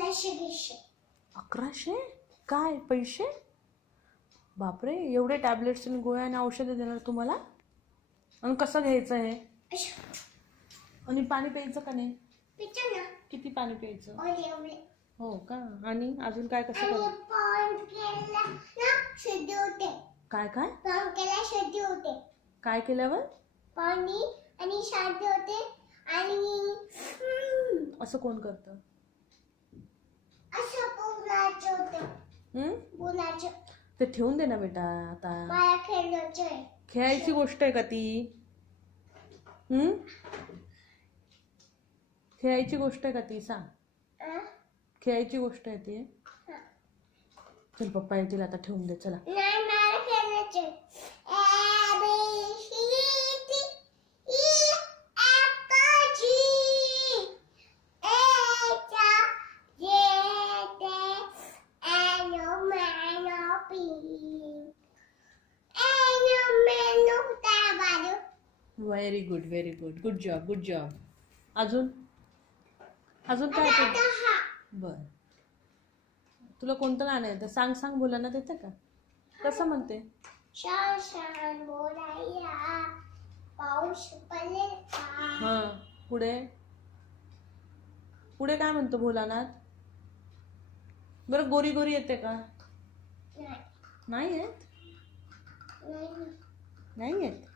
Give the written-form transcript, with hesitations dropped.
1100 काय पैसे? बापरे, एवढे टॅबलेट्स आणि गोळ्या आणि औषधं देणार तुम्हाला? आणि कसं घ्यायचं हे? आणि पाणी प्यायचं का नाही? किती पाणी प्यायचं? हो का? आणि अजून काय कसं करायचं? काय काय काय केल्यावर? पाणी आणि शांती होते आणि असं कोण करतं? असं बोलायचं ते ठेवून दे ना बेटा आता. मला खेळायचंय. खेळायची गोष्ट आहे का ती? खेळायची गोष्ट आहे का ती? सांग. खेळायची गोष्ट आहे ती? चल पप्पा येतील आता, ठेवून दे चला. नाही मला खेळायचंय. Very good, very good, good job, good job. अजून अजून काय? बर, तुला कोणतं गाणं येतं? सांग सांग, बोलायला येतं का? कसं म्हणते? शान बोलाया पाऊस पडलेला. हा, पुढे पुढे काय म्हणतो भोलानाथ? बरं, गोरी गोरी येते का? नाही येत? नाही येत.